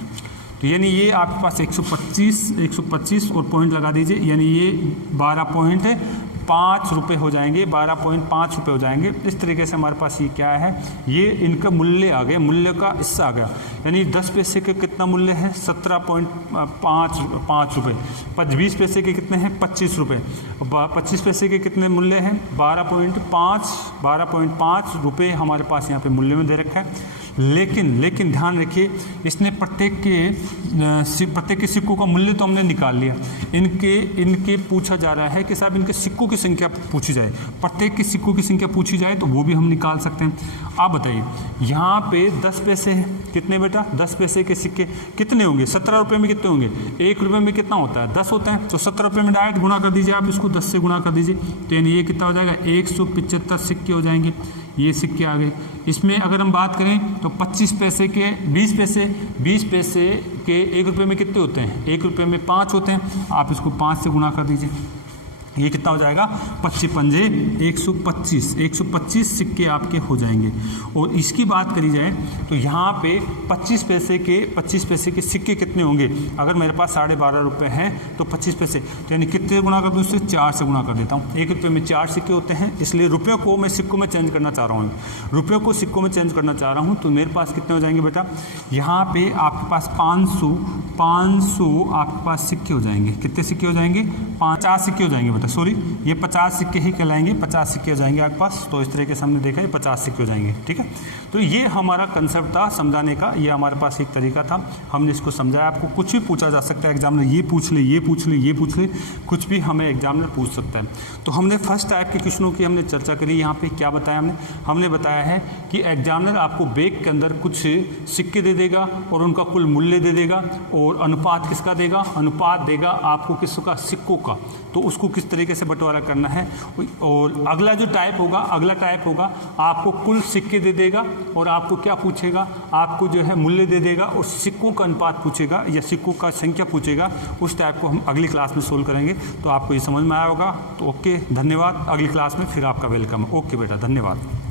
तो यानी ये आपके पास 125 और पॉइंट लगा दीजिए, यानी ये 12.5 रुपये हो जाएंगे, 12.5 रुपये हो जाएंगे। इस तरीके से हमारे पास ये क्या है, ये इनका मूल्य आ गया, मूल्य का हिस्सा आ गया, यानी 10 पैसे के कितना मूल्य है, 17.5 रुपये, 20 पैसे के कितने हैं, 25 रुपये, 25 पैसे के कितने मूल्य हैं, 12.5 रुपये हमारे पास यहाँ पे मूल्य में दे रखा है। लेकिन ध्यान रखिए, इसने प्रत्येक के सिक्कों का मूल्य तो हमने निकाल लिया, इनके पूछा जा रहा है कि साहब इनके सिक्कों की संख्या पूछी जाए, प्रत्येक के सिक्कों की संख्या पूछी जाए तो वो भी हम निकाल सकते हैं। आप बताइए यहाँ पे 10 पैसे हैं, कितने बेटा, 10 पैसे के सिक्के कितने होंगे, 17 रुपये में कितने होंगे, 1 रुपये में कितना होता है, 10 होता है, तो 17 रुपये में डायरेक्ट गुणा कर दीजिए, आप इसको 10 से गुणा कर दीजिए, तो यानी ये कितना हो जाएगा, 175 सिक्के हो जाएंगे, ये सिक्के आ गए। इसमें अगर हम बात करें तो 25 पैसे के 20 पैसे के 1 रुपये में कितने होते हैं, 1 रुपये में 5 होते हैं, आप इसको 5 से गुणा कर दीजिए, ये कितना हो जाएगा, 25 पंजे 125 सिक्के आपके हो जाएंगे। और इसकी बात करी जाए तो यहाँ पे 25 पैसे के सिक्के कितने होंगे, अगर मेरे पास 12.5 रुपये हैं तो 25 पैसे, तो यानी कितने गुना कर दूँ, उससे 4 से गुना कर देता हूँ। 1 रुपये में 4 सिक्के होते हैं, इसलिए रुपये को मैं सिक्कों में चेंज करना चाह रहा हूँ, रुपये को सिक्कों में चेंज करना चाह रहा हूँ। तो मेरे पास कितने हो जाएंगे बेटा, यहाँ पे आपके पास 500 आपके पास सिक्के हो जाएंगे। कितने सिक्के हो जाएंगे, 50 सिक्के हो जाएंगे बेटा, सॉरी ये 50 सिक्के ही कहलाएंगे, 50 सिक्के हो जाएंगे आपके पास। तो इस तरीके से हमने देखा ये 50 सिक्के हो जाएंगे, ठीक है। तो ये हमारा कंसेप्ट था समझाने का, ये हमारे पास एक तरीका था, हमने इसको समझाया। आपको कुछ भी पूछा जा सकता है एग्जामिनर, ये पूछ ले, कुछ भी हमें एग्जामिनर पूछ सकता है। तो हमने फर्स्ट टाइप के क्वेश्चनों की हमने चर्चा करी। यहाँ पे क्या बताया हमने बताया है कि एग्जामिनर आपको बैग के अंदर कुछ सिक्के दे देगा और उनका कुल मूल्य दे देगा, और अनुपात किसका देगा, अनुपात देगा आपको किसका, सिक्कों का। तो उसको किस तरीके से बंटवारा करना है। और अगला टाइप होगा आपको कुल सिक्के दे देगा और आपको क्या पूछेगा, आपको जो है मूल्य दे देगा और सिक्कों का अनुपात पूछेगा या सिक्कों का संख्या पूछेगा। उस टाइप को हम अगली क्लास में सोल्व करेंगे। तो आपको ये समझ में आया होगा। तो ओके, धन्यवाद। अगली क्लास में फिर आपका वेलकम। ओके बेटा, धन्यवाद।